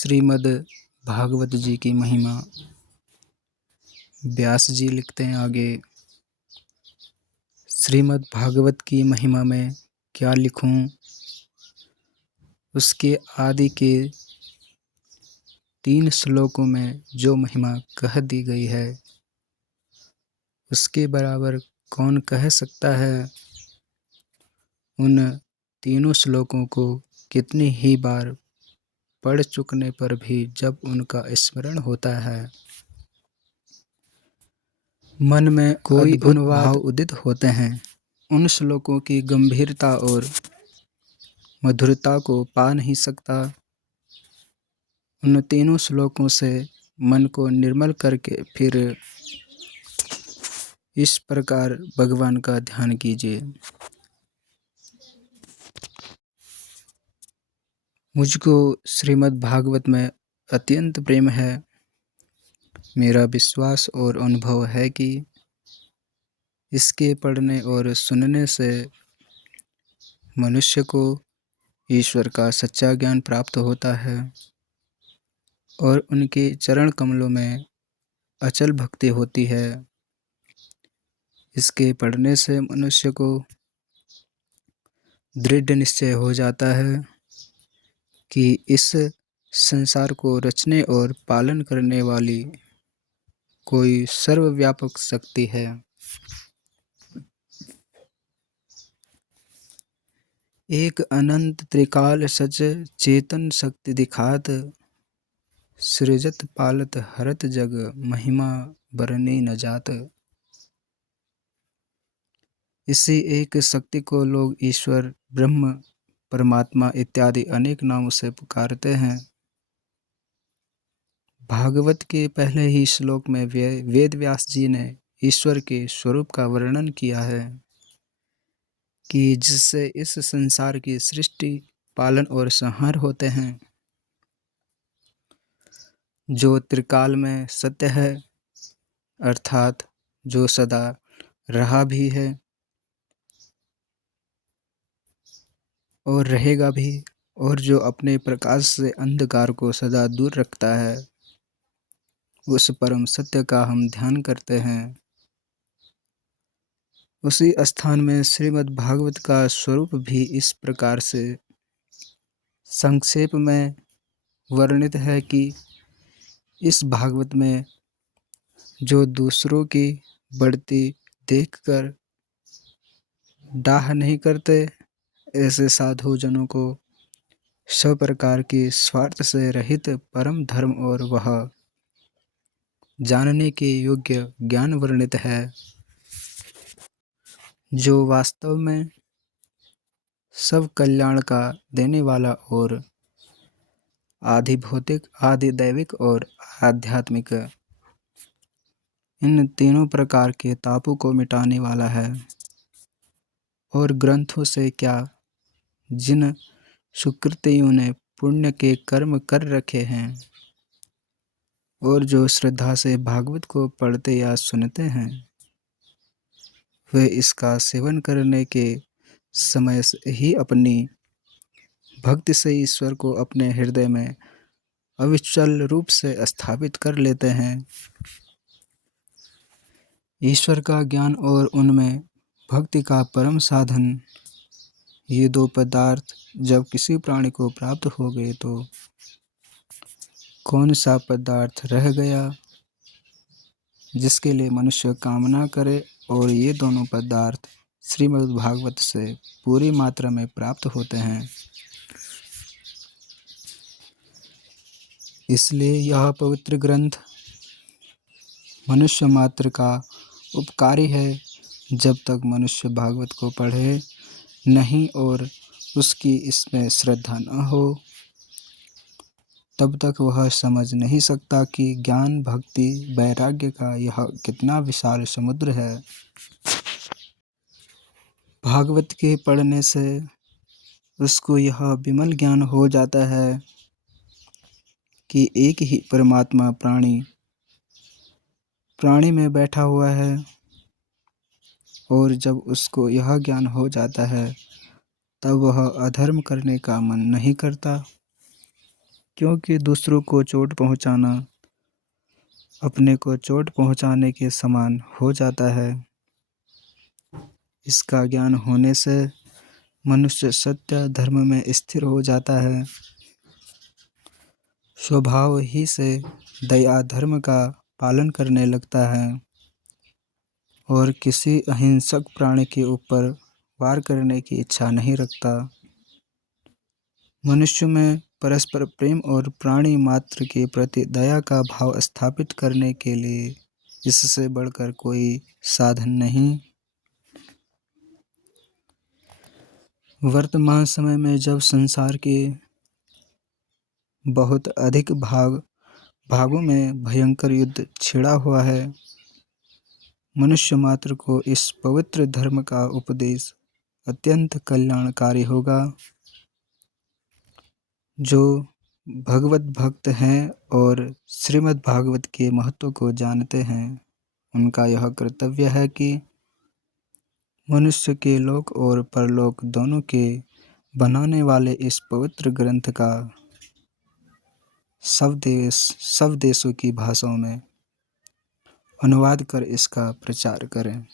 श्रीमद् भागवत जी की महिमा। व्यास जी लिखते हैं आगे, श्रीमद् भागवत की महिमा में क्या लिखूं। उसके आदि के 3 श्लोकों में जो महिमा कह दी गई है, उसके बराबर कौन कह सकता है। उन तीनों श्लोकों को कितनी ही बार पढ़ चुकने पर भी जब उनका स्मरण होता है, मन में कोई अद्भुत भाव उदित होते हैं। उन श्लोकों की गंभीरता और मधुरता को पा नहीं सकता। उन तीनों श्लोकों से मन को निर्मल करके फिर इस प्रकार भगवान का ध्यान कीजिए। मुझको श्रीमद् भागवत में अत्यंत प्रेम है। मेरा विश्वास और अनुभव है कि इसके पढ़ने और सुनने से मनुष्य को ईश्वर का सच्चा ज्ञान प्राप्त होता है और उनके चरण कमलों में अचल भक्ति होती है। इसके पढ़ने से मनुष्य को दृढ़ निश्चय हो जाता है कि इस संसार को रचने और पालन करने वाली कोई सर्वव्यापक शक्ति है। एक अनंत त्रिकाल सच चेतन शक्ति दिखात, सृजत पालत हरत जग महिमा बरनी न जात। इसी एक शक्ति को लोग ईश्वर, ब्रह्म, परमात्मा इत्यादि अनेक नामों से पुकारते हैं। भागवत के पहले ही श्लोक में वेद व्यास जी ने ईश्वर के स्वरूप का वर्णन किया है कि जिससे इस संसार की सृष्टि, पालन और संहार होते हैं, जो त्रिकाल में सत्य है, अर्थात जो सदा रहा भी है और रहेगा भी, और जो अपने प्रकाश से अंधकार को सदा दूर रखता है, उस परम सत्य का हम ध्यान करते हैं। उसी स्थान में श्रीमद् भागवत का स्वरूप भी इस प्रकार से संक्षेप में वर्णित है कि इस भागवत में जो दूसरों की बढ़ती देखकर डाह नहीं करते, ऐसे साधु जनों को सब प्रकार की स्वार्थ से रहित परम धर्म और वह जानने के योग्य ज्ञान वर्णित है, जो वास्तव में सब कल्याण का देने वाला और आधि भौतिक, आधि दैविक और आध्यात्मिक इन तीनों प्रकार के तापों को मिटाने वाला है। और ग्रंथों से क्या, जिन सुकृतियों ने पुण्य के कर्म कर रखे हैं और जो श्रद्धा से भागवत को पढ़ते या सुनते हैं, वे इसका सेवन करने के समय से ही अपनी भक्ति से ईश्वर को अपने हृदय में अविचल रूप से स्थापित कर लेते हैं। ईश्वर का ज्ञान और उनमें भक्ति का परम साधन, ये 2 पदार्थ जब किसी प्राणी को प्राप्त हो गए तो कौन सा पदार्थ रह गया जिसके लिए मनुष्य कामना करे। और ये दोनों पदार्थ श्रीमद् भागवत से पूरी मात्रा में प्राप्त होते हैं। इसलिए यह पवित्र ग्रंथ मनुष्य मात्र का उपकारी है। जब तक मनुष्य भागवत को पढ़े नहीं और उसकी इसमें श्रद्धा न हो, तब तक वह समझ नहीं सकता कि ज्ञान, भक्ति, वैराग्य का यह कितना विशाल समुद्र है। भागवत के पढ़ने से उसको यह विमल ज्ञान हो जाता है कि एक ही परमात्मा प्राणी में बैठा हुआ है। और जब उसको यह ज्ञान हो जाता है, तब वह अधर्म करने का मन नहीं करता, क्योंकि दूसरों को चोट पहुंचाना अपने को चोट पहुंचाने के समान हो जाता है। इसका ज्ञान होने से मनुष्य सत्य धर्म में स्थिर हो जाता है। स्वभाव ही से दया धर्म का पालन करने लगता है और किसी अहिंसक प्राणी के ऊपर वार करने की इच्छा नहीं रखता। मनुष्य में परस्पर प्रेम और प्राणी मात्र के प्रति दया का भाव स्थापित करने के लिए इससे बढ़कर कोई साधन नहीं। वर्तमान समय में जब संसार के बहुत अधिक भागों में भयंकर युद्ध छिड़ा हुआ है, मनुष्य मात्र को इस पवित्र धर्म का उपदेश अत्यंत कल्याणकारी होगा। जो भगवत भक्त हैं और श्रीमद् भागवत के महत्व को जानते हैं, उनका यह कर्तव्य है कि मनुष्य के लोक और परलोक दोनों के बनाने वाले इस पवित्र ग्रंथ का सब देशों की भाषाओं में अनुवाद कर इसका प्रचार करें।